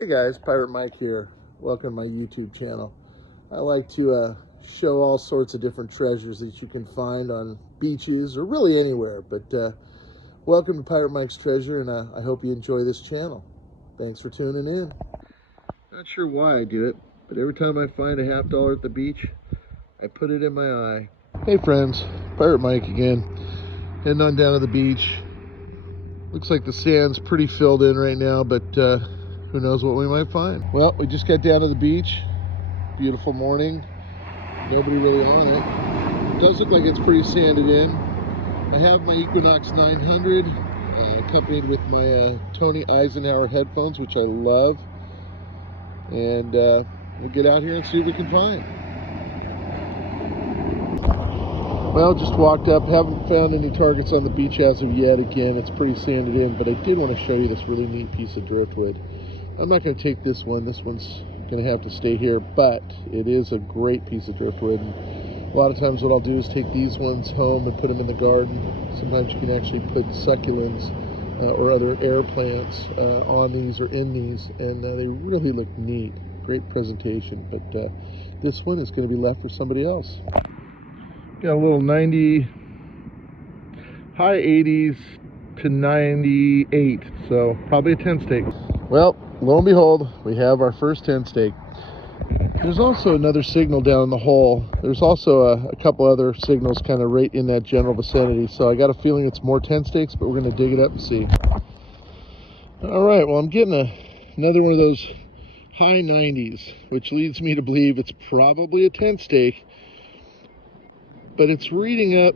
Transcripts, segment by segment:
Hey guys, Pirate Mike here. Welcome to my YouTube channel. I like to show all sorts of different treasures that you can find on beaches or really anywhere. But welcome to Pirate Mike's Treasure, and I hope you enjoy this channel. Thanks for tuning in. Not sure why I do it, but every time I find a $50 at the beach, I put it in my eye. Hey friends, Pirate Mike again. Heading on down to the beach. Looks like the sand's pretty filled in right now, but who knows what we might find. Well, we just got down to the beach. Beautiful morning. Nobody really on it. It does look like it's pretty sanded in. I have my Equinox 900 accompanied with my Tony Eisenhower headphones, which I love. And we'll get out here and see what we can find. Well, just walked up. Haven't found any targets on the beach as of yet. Again, it's pretty sanded in, but I did want to show you this really neat piece of driftwood. I'm not going to take this one. This one's going to have to stay here, but it is a great piece of driftwood. And a lot of times what I'll do is take these ones home and put them in the garden. Sometimes you can actually put succulents or other air plants on these or in these, and they really look neat. Great presentation, but this one is going to be left for somebody else. Got a little 90, high 80s to 98, so probably a 10 stake. Well, lo and behold, we have our first 10 stake. There's also another signal down in the hole. There's also a couple other signals kind of right in that general vicinity, so I got a feeling it's more 10 stakes, but we're going to dig it up and see. All right, well, I'm getting another one of those high 90s, which leads me to believe it's probably a 10 stake. But it's reading up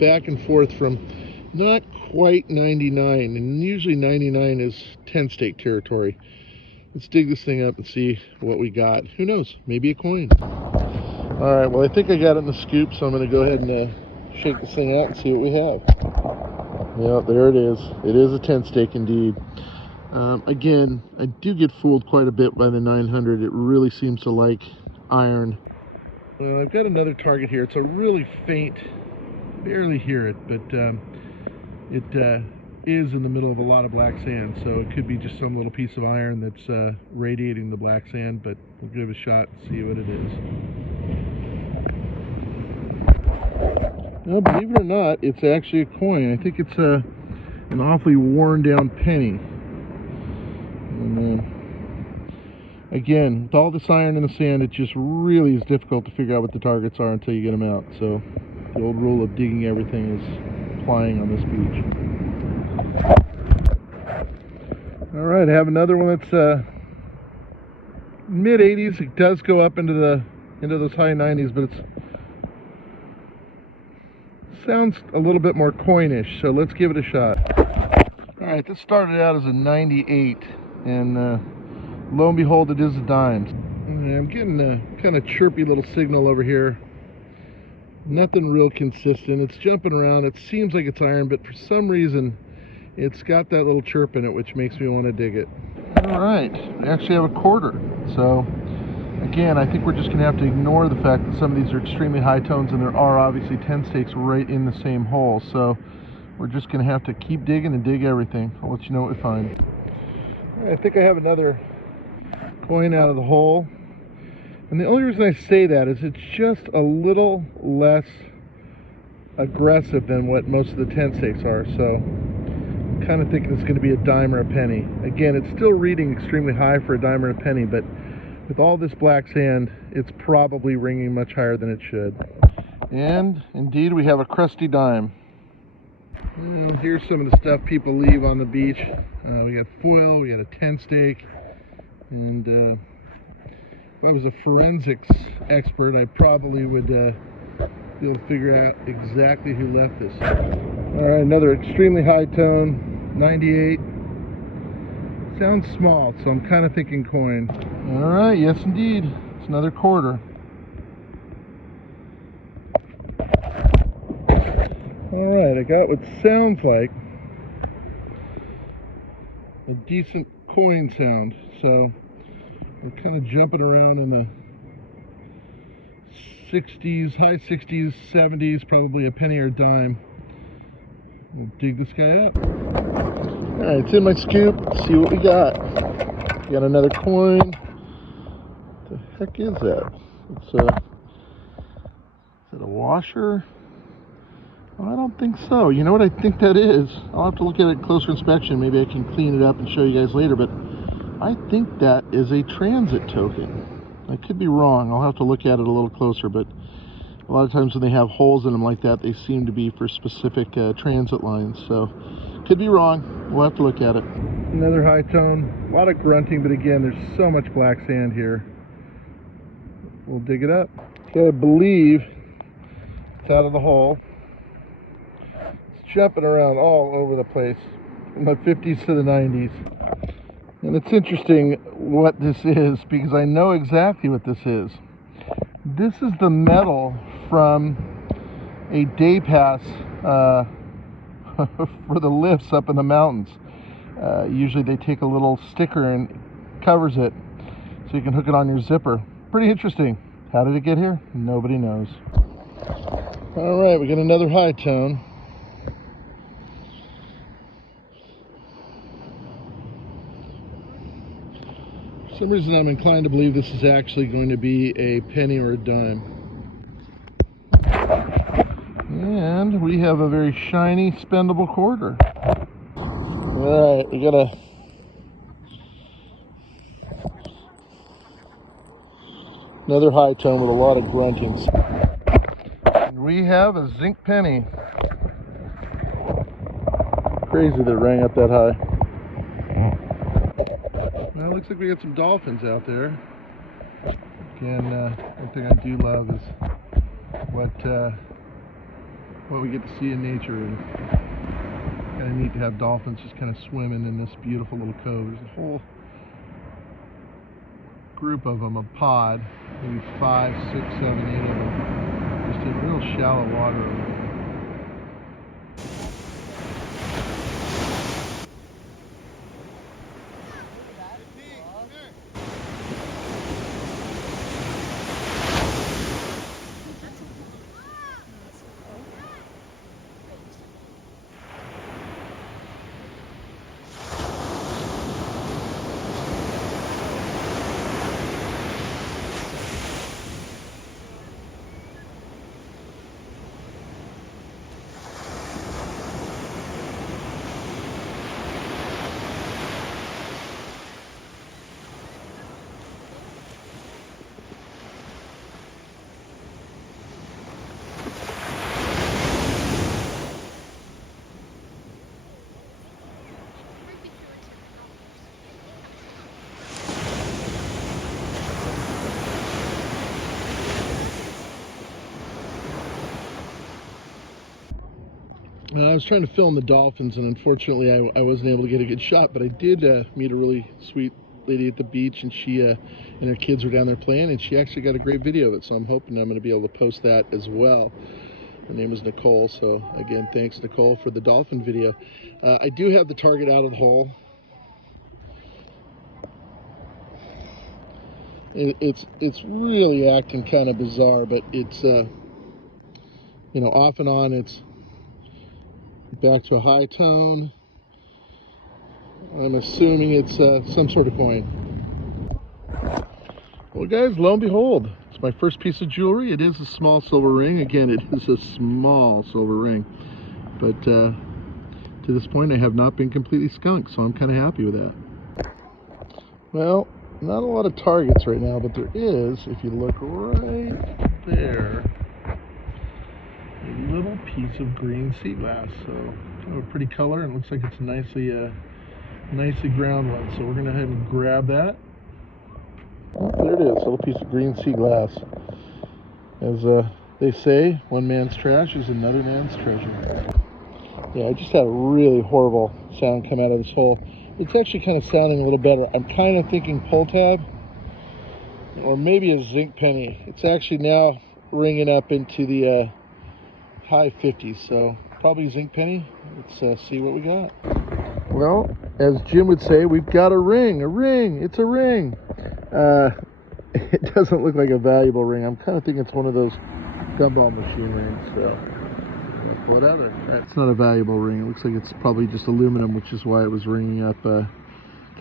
back and forth from not quite 99, and usually 99 is 10 stake territory. Let's dig this thing up and see what we got. Who knows, maybe a coin. All right, well, I think I got it in the scoop, so I'm going to go ahead and shake this thing out and see what we have. Yeah, there it is. It is a 10 stake indeed. Again, I do get fooled quite a bit by the 900. It really seems to like iron. Well, I've got another target here. It's a really faint, barely hear it, but it is in the middle of a lot of black sand, so it could be just some little piece of iron that's radiating the black sand, but we'll give it a shot and see what it is. Now, believe it or not, it's actually a coin. I think it's an awfully worn down penny. And again, with all this iron in the sand, it just really is difficult to figure out what the targets are until you get them out. So the old rule of digging everything is applying on this beach. All right, I have another one that's mid 80s. It does go up into those high 90s, but it sounds a little bit more coinish. So let's give it a shot. All right, this started out as a 98, and lo and behold, it is a dime. I'm getting a kind of chirpy little signal over here. Nothing real consistent. It's jumping around. It seems like it's iron, but for some reason, it's got that little chirp in it, which makes me want to dig it. All right, we actually have a quarter. So, again, I think we're just going to have to ignore the fact that some of these are extremely high tones, and there are obviously 10 stakes right in the same hole. So, we're just going to have to keep digging and dig everything. I'll let you know what we find. All right, I think I have another coin out of the hole, and the only reason I say that is it's just a little less aggressive than what most of the 10 stakes are, so I'm kind of thinking it's going to be a dime or a penny. Again, it's still reading extremely high for a dime or a penny, but with all this black sand, it's probably ringing much higher than it should. And indeed, we have a crusty dime. And here's some of the stuff people leave on the beach. We got foil, we got a 10 stake. And if I was a forensics expert, I probably would be able to figure out exactly who left this. All right, another extremely high tone, 98. Sounds small, so I'm kind of thinking coin. All right, yes indeed, it's another quarter. All right, I got what sounds like a decent coin sound. So we're kind of jumping around in the 60s, high 60s, 70s, probably a penny or a dime. We'll dig this guy up. All right, it's in my scoop. Let's see what we got. Got another coin. What the heck is that? It's is it a washer? Well, I don't think so. You know what I think that is? I'll have to look at it closer inspection. Maybe I can clean it up and show you guys later, but I think that is a transit token. I could be wrong. I'll have to look at it a little closer, but a lot of times when they have holes in them like that, they seem to be for specific transit lines. So, could be wrong. We'll have to look at it. Another high tone. A lot of grunting, but again, there's so much black sand here. We'll dig it up. So I believe it's out of the hole. It's jumping around all over the place, from the 50s to the 90s. And it's interesting what this is, because I know exactly what this is. This is the metal from a day pass for the lifts up in the mountains. Usually they take a little sticker and covers it so you can hook it on your zipper. Pretty interesting. How did it get here? Nobody knows. All right, we got another high tone. For some reason I'm inclined to believe this is actually going to be a penny or a dime. And we have a very shiny, spendable quarter. All right, we got another high tone with a lot of grunting. And we have a zinc penny. Crazy that it rang up that high. Well, it looks like we got some dolphins out there. Again, one thing I do love is what we get to see in nature, and kind of neat to have dolphins just kind of swimming in this beautiful little cove. There's a whole group of them, a pod, maybe 5, 6, 7, 8 of them, just in real shallow water over there. I was trying to film the dolphins, and unfortunately I wasn't able to get a good shot, but I did meet a really sweet lady at the beach, and she and her kids were down there playing, and she actually got a great video of it, so I'm hoping I'm going to be able to post that as well. Her name is Nicole, so again, thanks Nicole for the dolphin video. I do have the target out of the hole. It's really acting kind of bizarre, but it's you know, off and on it's back to a high tone. I'm assuming it's some sort of coin. Well guys, lo and behold, it's my first piece of jewelry. It is a small silver ring. Again, it is a small silver ring, but to this point I have not been completely skunked, so I'm kind of happy with that. Well, not a lot of targets right now, but there is, if you look right there, a little piece of green sea glass. So kind of a pretty color, and it looks like it's a nicely ground one. So we're going to go ahead and grab that. Oh, there it is, a little piece of green sea glass. As they say, one man's trash is another man's treasure. Yeah, I just had a really horrible sound come out of this hole. It's actually kind of sounding a little better. I'm kind of thinking pull tab, or maybe a zinc penny. It's actually now ringing up into the high 50s, so probably zinc penny. Let's see what we got. Well, as Jim would say, we've got a ring, it's a ring. It doesn't look like a valuable ring. I'm kind of thinking it's one of those gumball machine rings, so whatever. It's not a valuable ring. It looks like it's probably just aluminum, which is why it was ringing up kind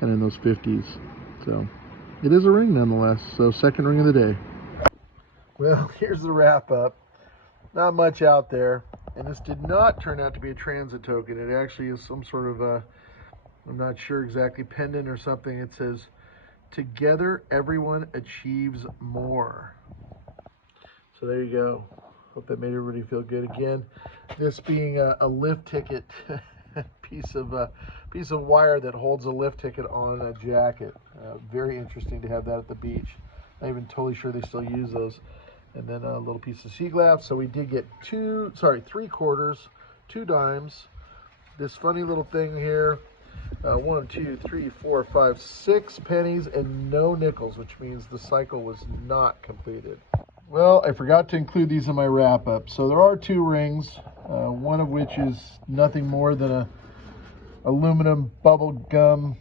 of in those 50s. So it is a ring nonetheless. So second ring of the day. Well, here's the wrap up. Not much out there. And this did not turn out to be a transit token. It actually is some sort of a, I'm not sure exactly, pendant or something. It says, "Together, everyone achieves more." So there you go. Hope that made everybody feel good again. This being a lift ticket piece of wire that holds a lift ticket on a jacket. Very interesting to have that at the beach. Not even totally sure they still use those. And then a little piece of sea glass. So we did get 3 quarters, 2 dimes. This funny little thing here. 1, 2, 3, 4, 5, 6 pennies and no nickels, which means the cycle was not completed. Well, I forgot to include these in my wrap-up. So there are 2 rings, one of which is nothing more than a aluminum bubble gum,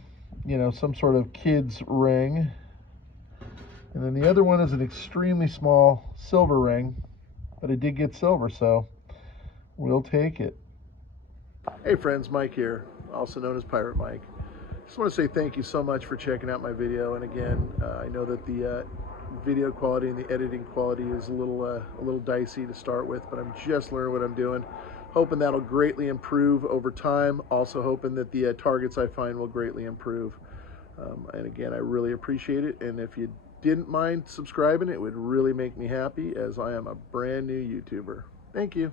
some sort of kid's ring. And then the other one is an extremely small silver ring, but I did get silver, so we'll take it. Hey friends, Mike here, also known as Pirate Mike. Just want to say thank you so much for checking out my video. And again, I know that the video quality and the editing quality is a little dicey to start with, but I'm just learning what I'm doing. Hoping that'll greatly improve over time. Also hoping that the targets I find will greatly improve. And again, I really appreciate it. And if you didn't mind subscribing, it would really make me happy, as I am a brand new YouTuber. Thank you.